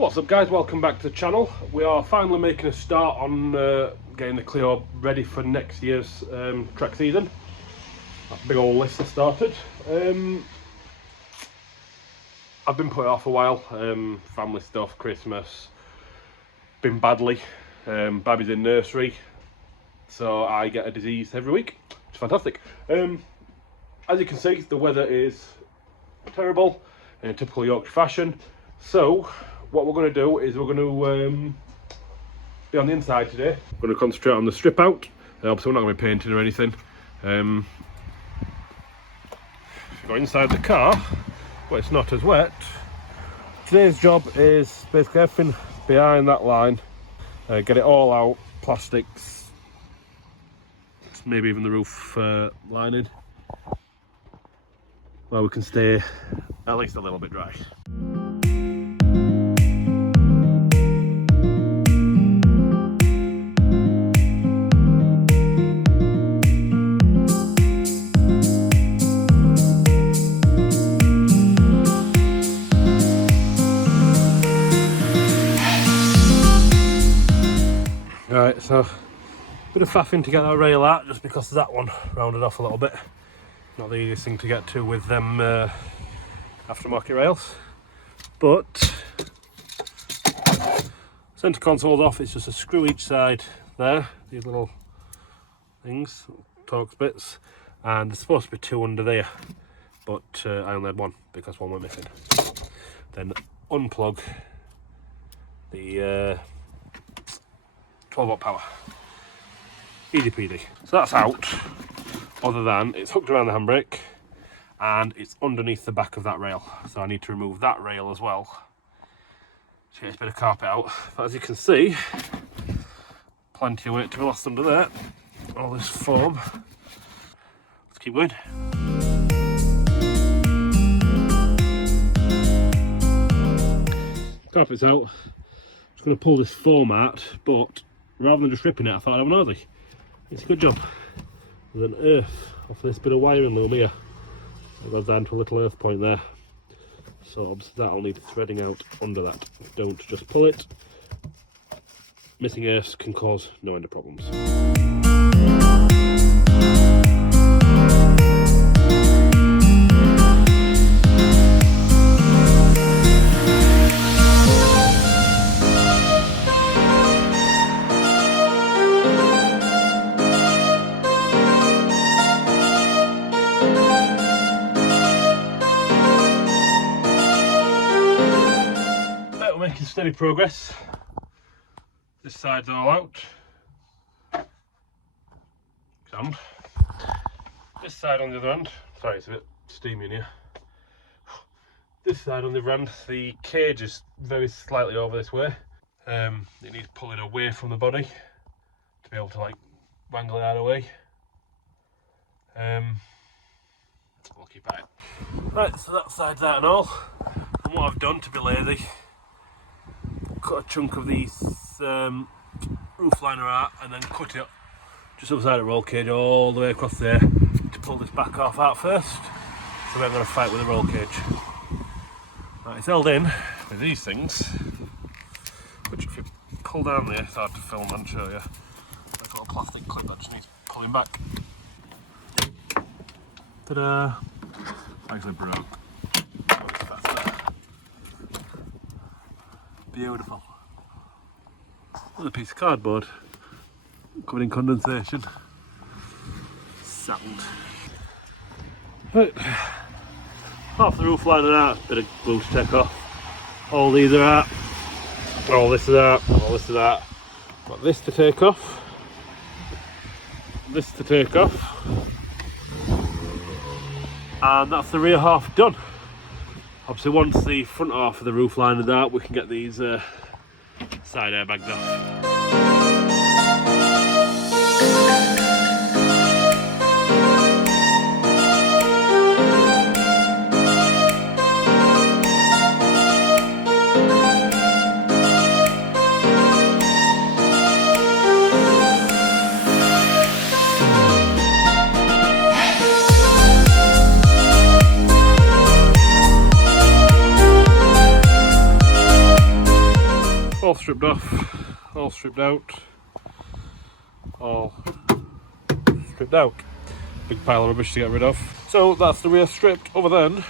What's up guys, welcome back to the channel. We are finally making a start on getting the Clio ready for next year's track season. That big old list has started. I've been put it off a while, family stuff, Christmas, been badly, baby's in nursery, so I get a disease every week. It's fantastic. As you can see, the weather is terrible in a typical Yorkshire fashion, so what we're going to do is we're going to be on the inside today. We're going to concentrate on the strip out. Obviously we're not going to be painting or anything. If you go inside the car where it's not as wet, today's job is basically everything behind that line, get it all out, plastics, maybe even the roof lining, where we can stay at least a little bit dry. Right, so a bit of faffing to get that rail out just because of that one rounded off a little bit. Not the easiest thing to get to with them aftermarket rails, but centre console's off. It's just a screw each side there, these little things, Torx bits, and there's supposed to be two under there, but I only had one because one went missing. Then unplug the 12-volt power, easy peasy. So that's out, other than it's hooked around the handbrake and it's underneath the back of that rail, so I need to remove that rail as well. Change a bit of carpet out, but as you can see, plenty of weight to be lost under there. All this foam. Let's keep going. Carpet's out. I'm just going to pull this foam out, but rather than just ripping it, I thought I'd have an Aussie. It's a good job. There's an earth off this bit of wiring loom here. It goes down to a little earth point there. So obviously that'll need threading out under that. Don't just pull it. Missing earths can cause no end of problems. Making steady progress. This side's all out. And this side on the other end, sorry it's a bit steamy in here. This side on the other end, the cage is very slightly over this way. It needs pulling away from the body to be able to like wrangle it out of the way. We'll keep at it. Right, so that side's out and all. And what I've done to be lazy, cut a chunk of these roof liner out and then cut it just upside the roll cage all the way across there to pull this back off out first, so I'm going to fight with the roll cage. Right, it's held in with these things, which if you pull down there, it's hard to film and show you. I've got a plastic clip that just needs pulling back. Ta-da! Actually broke. Beautiful. Another piece of cardboard covered in condensation. Sound. Right. Half the roof liner out, bit of glue to take off. All these are out. All this is out. All this is out. Got this to take off. This to take off. And that's the rear half done. Obviously once the front half of the roof line is out, we can get these side airbags off. all stripped off, all stripped out, all stripped out. Big pile of rubbish to get rid of. So that's the rear stripped. Over then,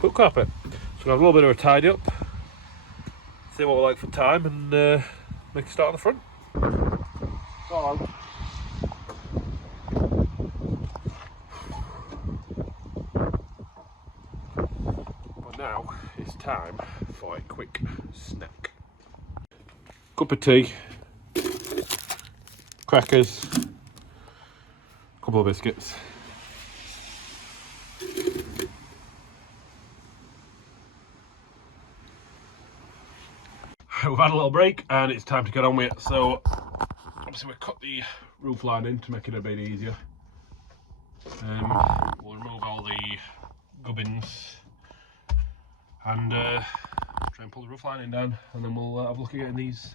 put carpet. So we'll have a little bit of a tidy up, see what we're like for time, and make a start on the front. It's all out. But now it's time for a quick snack. Cup of tea, crackers, a couple of biscuits. We've had a little break and it's time to get on with it. So obviously we cut the roof line in to make it a bit easier. We'll remove all the gubbins and try and pull the roof lining down, and then we'll have a look at getting these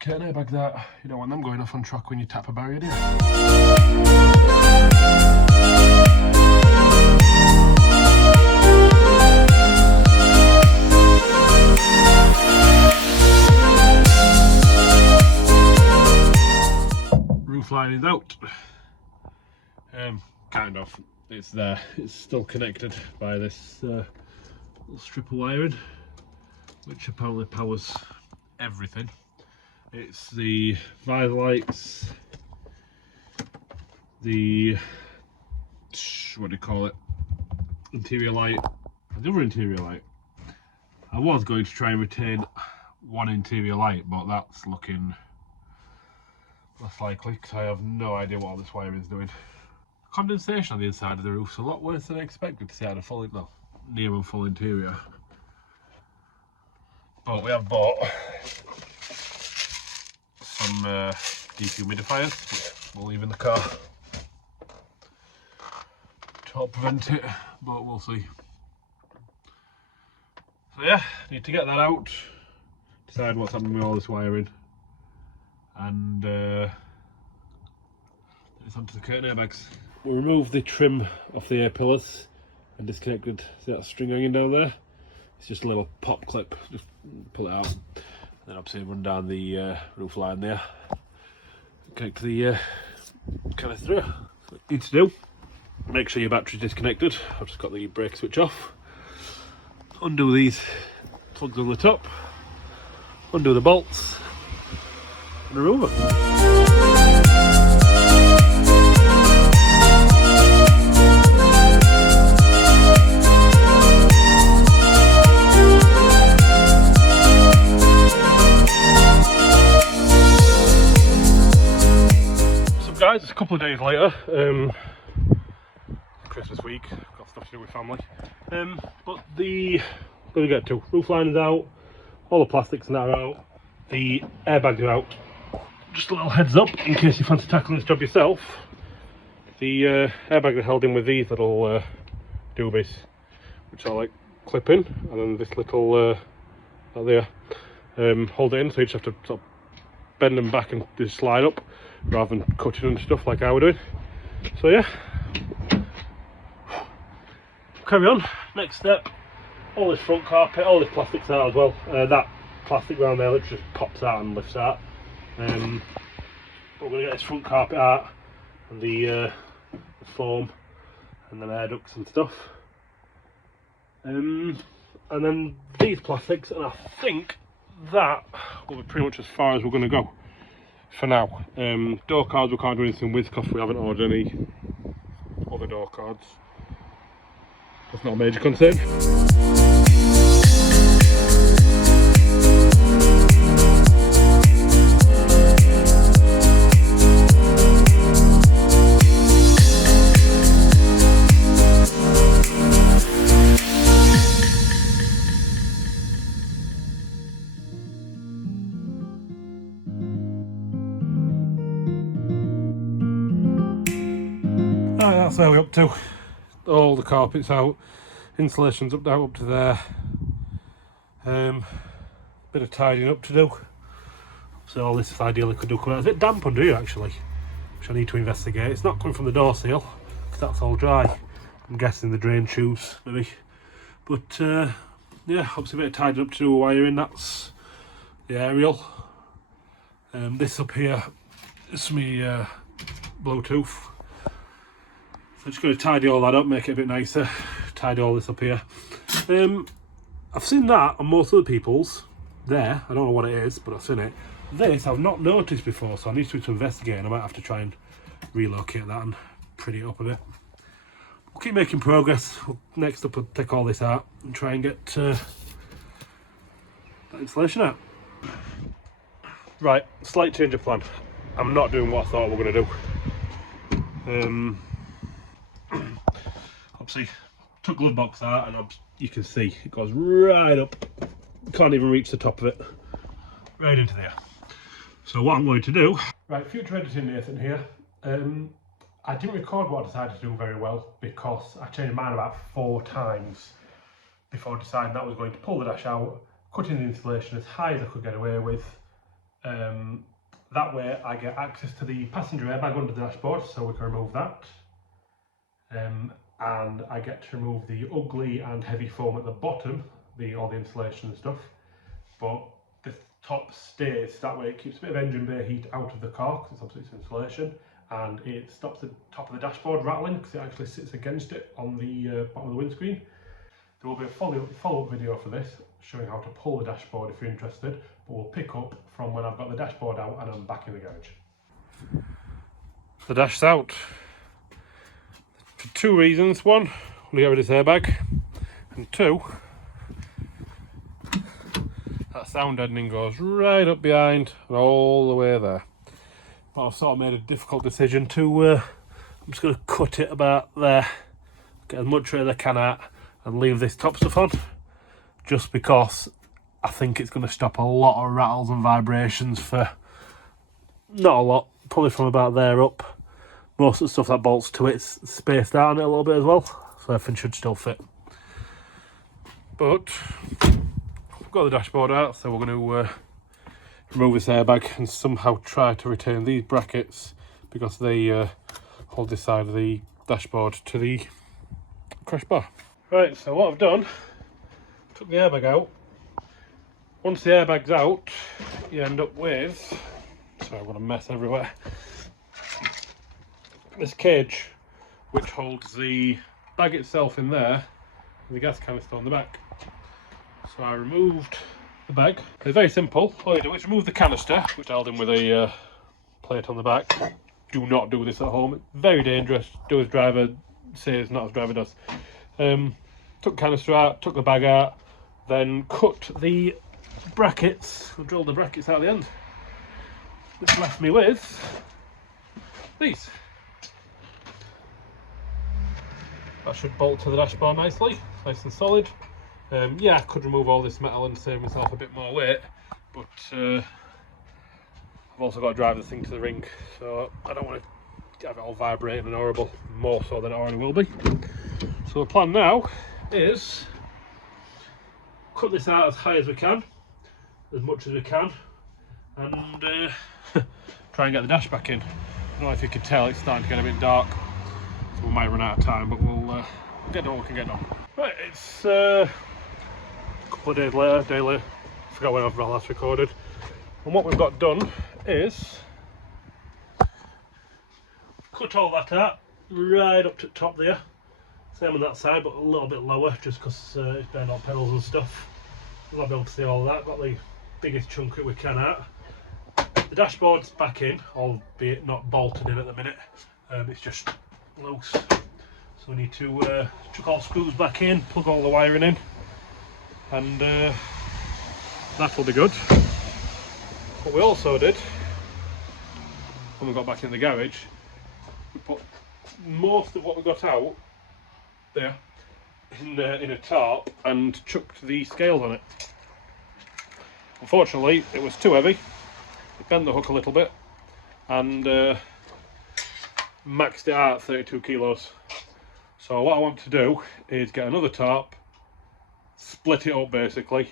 curtain airbags out. You don't want them going off on track when you tap a barrier, do you? Roof lining's out. Kind of. It's there. It's still connected by this little strip of wiring, which apparently powers everything. It's the visor lights, the, what do you call it, interior light, and the other interior light. I was going to try and retain one interior light, but that's looking less likely because I have no idea what all this wiring is doing. Condensation on the inside of the roof's a lot worse than I expected to see out of full, well, near and full interior. But we have bought some dehumidifiers, which we'll leave in the car to help prevent it, but we'll see. So yeah, need to get that out, decide what's happening with all this wiring, and it's onto the curtain airbags. We'll remove the trim off the A-pillars and disconnected, see that string hanging down there? It's just a little pop clip, just pull it out, and then obviously run down the roof line there, connect to the canister. What you need to do, make sure your battery's disconnected. I've just got the brake switch off, undo these plugs on the top, undo the bolts, and remove them. Guys, it's a couple of days later, Christmas week, got stuff to do with family, but the, what do we get to? Roof line is out, all the plastics and that are out, the airbags are out. Just a little heads up, in case you fancy tackling this job yourself, the airbags are held in with these little doobies, which are like clip in, and then this little, out there, hold it in, so you just have to sort of bend them back and just slide up, rather than cutting and stuff like I would do. So yeah, carry on. Next step, all this front carpet, all this plastic's out as well. That plastic round there literally just pops out and lifts out. But we're going to get this front carpet out, and the foam, and then air ducts and stuff. And then these plastics, and I think that will be pretty much as far as we're going to go for now. Door cards we can't do anything with because we haven't ordered any other door cards. That's not a major concern. That's where we're up to. All the carpets out, insulation's up down up to there. Bit of tidying up to do. So all this ideally could do come out. It's a bit damp under here actually, which I need to investigate. It's not coming from the door seal, because that's all dry. I'm guessing the drain tubes maybe. But yeah, obviously a bit of tidying up to do with wiring. That's the aerial. This up here is my Bluetooth. So I'm just going to tidy all that up, make it a bit nicer. Tidy all this up here. I've seen that on most other people's. There, I don't know what it is, but I've seen it. This I've not noticed before, so I need to investigate, and I might have to try and relocate that and pretty it up a bit. We'll keep making progress. Next up, we'll take all this out and try and get that insulation out. Right, slight change of plan. I'm not doing what I thought we were going to do. Obviously, took glove box out, and you can see it goes right up. Can't even reach the top of it. Right into there. So what I'm going to do... Right, future editing Nathan here. I didn't record what I decided to do very well because I changed mine about 4 times before deciding that I was going to pull the dash out, cutting the insulation as high as I could get away with. That way I get access to the passenger airbag under the dashboard, so we can remove that. And I get to remove the ugly and heavy foam at the bottom, all the insulation and stuff. But the top stays, that way it keeps a bit of engine bay heat out of the car because it's obviously insulation, and it stops the top of the dashboard rattling because it actually sits against it on the bottom of the windscreen. There will be a follow-up video for this showing how to pull the dashboard if you're interested, but we'll pick up from when I've got the dashboard out and I'm back in the garage. The dash's out for 2 reasons. 1, we'll get rid of this airbag, and 2, that sound deadening goes right up behind and all the way there. But I've sort of made a difficult decision to, I'm just going to cut it about there, get as much rid as I can out and leave this top stuff on, just because I think it's going to stop a lot of rattles and vibrations for, not a lot, probably from about there up. Most of the stuff that bolts to it's spaced out on it a little bit as well, so everything should still fit. But we've got the dashboard out, so we're going to remove this airbag and somehow try to retain these brackets because they hold this side of the dashboard to the crash bar. Right, so what I've done, took the airbag out. Once the airbag's out, you end up with, sorry, I've got a mess everywhere, this cage which holds the bag itself in there and the gas canister on the back. So I removed the bag. It's very simple. All you do is remove the canister, which I held in with a plate on the back. Do not do this at home. It's very dangerous. Do as driver says, not as driver does. Took the canister out, took the bag out, then cut the brackets, drilled the brackets out at the end. Which left me with these. That should bolt to the dashboard nicely, nice and solid. Yeah, I could remove all this metal and save myself a bit more weight, but I've also got to drive the thing to the ring, so I don't want to have it all vibrating and horrible, more so than it already will be. So the plan now is cut this out as high as we can, as much as we can, and try and get the dash back in. I don't know if you can tell, it's starting to get a bit dark, so we might run out of time, but we'll get done what we can get done. Right, it's a couple of days later, day later, I forgot when I've last recorded, and what we've got done is cut all that out right up to the top there, same on that side but a little bit lower just because it's burned on pedals and stuff. We'll not be able to see all of that. Got the biggest chunk that we can out. The dashboard's back in, albeit not bolted in at the minute, it's just loose. So we need to chuck all screws back in, plug all the wiring in, and that'll be good. What we also did, when we got back in the garage, we put most of what we got out there in a tarp and chucked the scales on it. Unfortunately, it was too heavy. It bent the hook a little bit and maxed it out at 32 kilos. So what I want to do is get another tarp, split it up basically,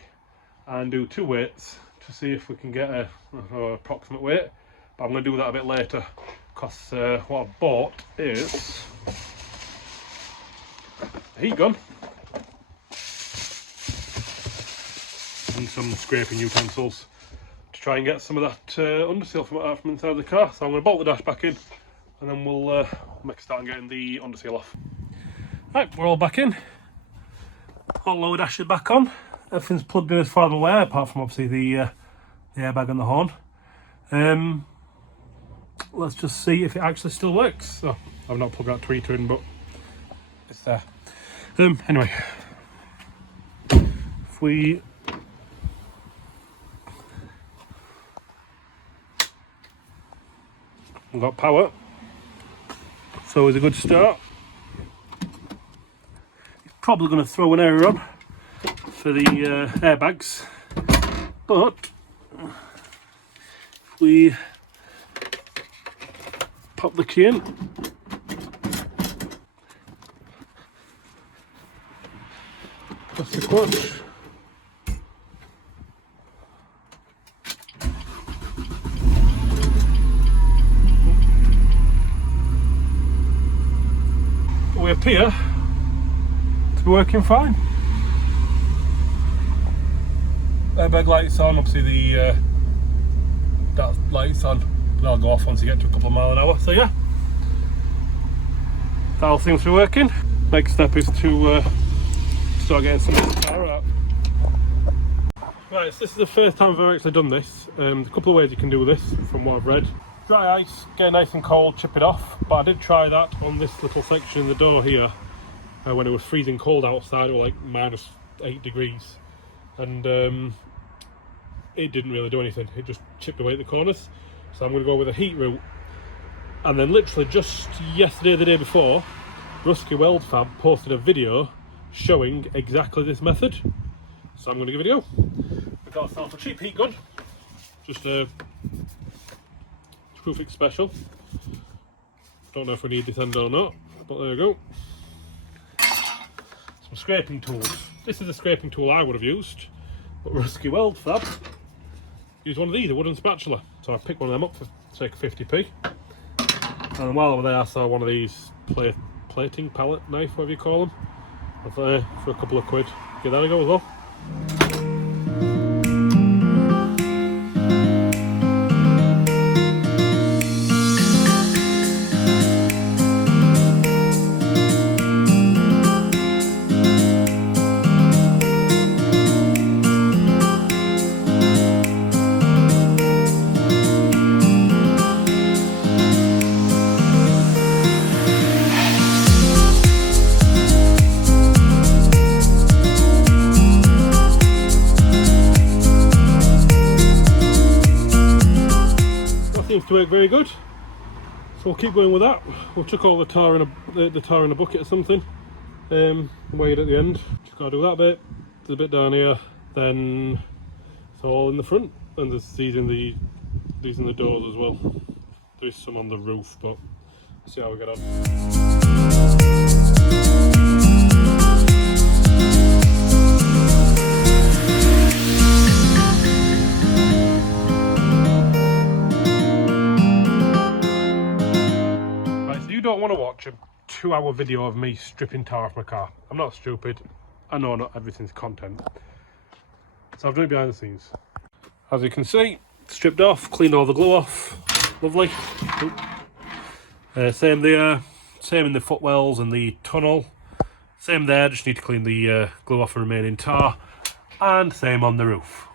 and do 2 weights to see if we can get a approximate weight. But I'm going to do that a bit later because what I've bought is a heat gun using some scraping utensils to try and get some of that underseal from inside the car. So I'm going to bolt the dash back in, and then we'll make a start on getting the underseal off. Right, we're all back in. All lower dash is back on. Everything's plugged in as far as I'm aware, apart from obviously the airbag and the horn. Let's just see if it actually still works. So I've not plugged that tweeter in, but it's there. Anyway, if we've got power, so it's a good start. It's probably going to throw an error on for the airbags, but if we pop the key in, press the clutch, we appear to be working fine. Airbag lights on, obviously the that light's on, but that'll go off once you get to a couple of miles an hour. So yeah, that all seems to be working. Next step is to start getting some of this car out. Right, so this is the first time I've ever actually done this. There's a couple of ways you can do this from what I've read. Dry ice, get it nice and cold, chip it off, but I did try that on this little section in the door here when it was freezing cold outside, or like -8 degrees, and it didn't really do anything. It just chipped away at the corners. So I'm going to go with a heat route. And then literally just yesterday, the day before, Rusky Weld Fab posted a video showing exactly this method. So I'm going to give it a go. We've got ourselves a cheap heat gun, just a Screwfix Special. Don't know if we need this end or not, but there we go. Some scraping tools. This is a scraping tool I would have used, but Rusky Weld Fab used one of these, a wooden spatula. So I picked one of them up for say 50p. And while I was there, I saw one of these plating palette knife, whatever you call them, for a couple of quid. Give that a go as well. Seems to work very good, so we'll keep going with that. We'll chuck all the tar in a bucket or something, weigh it at the end. Just gotta do that bit. There's a bit down here, then it's all in the front, and there's these in the doors as well. There's some on the roof, but we'll see how we get on. Don't want to watch a 2-hour video of me stripping tar off my car. I'm not stupid. I know not everything's content. So I've done it behind the scenes. As you can see, stripped off, cleaned all the glue off. Lovely. Same there, same in the footwells and the tunnel. Same there, just need to clean the glue off the remaining tar. And same on the roof.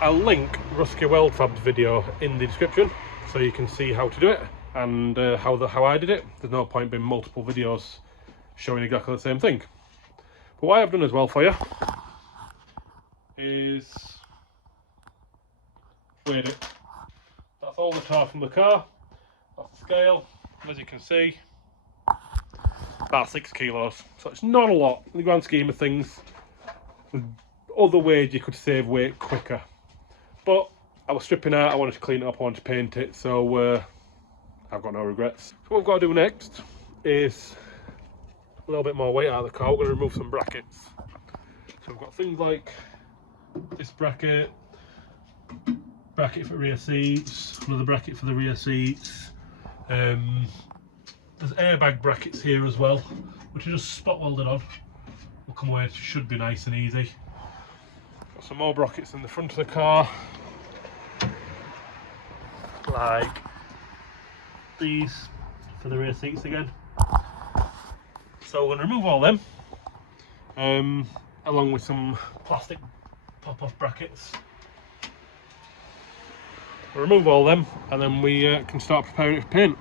I'll link Rusky Weld Fab's video in the description so you can see how to do it. And how I did it. There's no point being multiple videos showing exactly the same thing. But what I've done as well for you is weighed it. That's all the tar from the car. That's the scale. And as you can see, about 6 kilos. So it's not a lot in the grand scheme of things. There's other ways you could save weight quicker. But I was stripping out, I wanted to clean it up, I wanted to paint it, so I've got no regrets. So what we've got to do next is a little bit more weight out of the car. We're going to remove some brackets. So we've got things like this bracket for rear seats, another bracket for the rear seats. There's airbag brackets here as well, which are just spot welded on. Will come away, it should be nice and easy. some more brackets in the front of the car, like these for the rear seats again. So we're going to remove all them, along with some plastic pop-off brackets. We'll remove all them and then we can start preparing it for paint.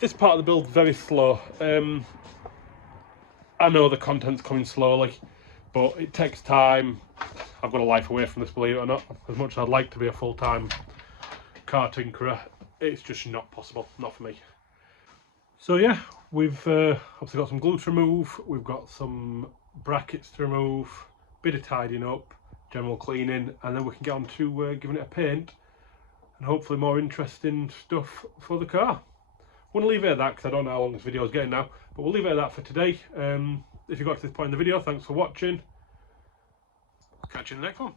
This part of the build is very slow. I know the content's coming slowly, but it takes time. I've got a life away from this, believe it or not. As much as I'd like to be a full-time car tinkerer, it's just not possible, not for me. So yeah, we've obviously got some glue to remove, we've got some brackets to remove, bit of tidying up, general cleaning, and then we can get on to giving it a paint and hopefully more interesting stuff for the car. I'm going to leave it at that because I don't know how long this video is getting now, but we'll leave it at that for today. If you got to this point in the video, thanks for watching. Catch you in the next one.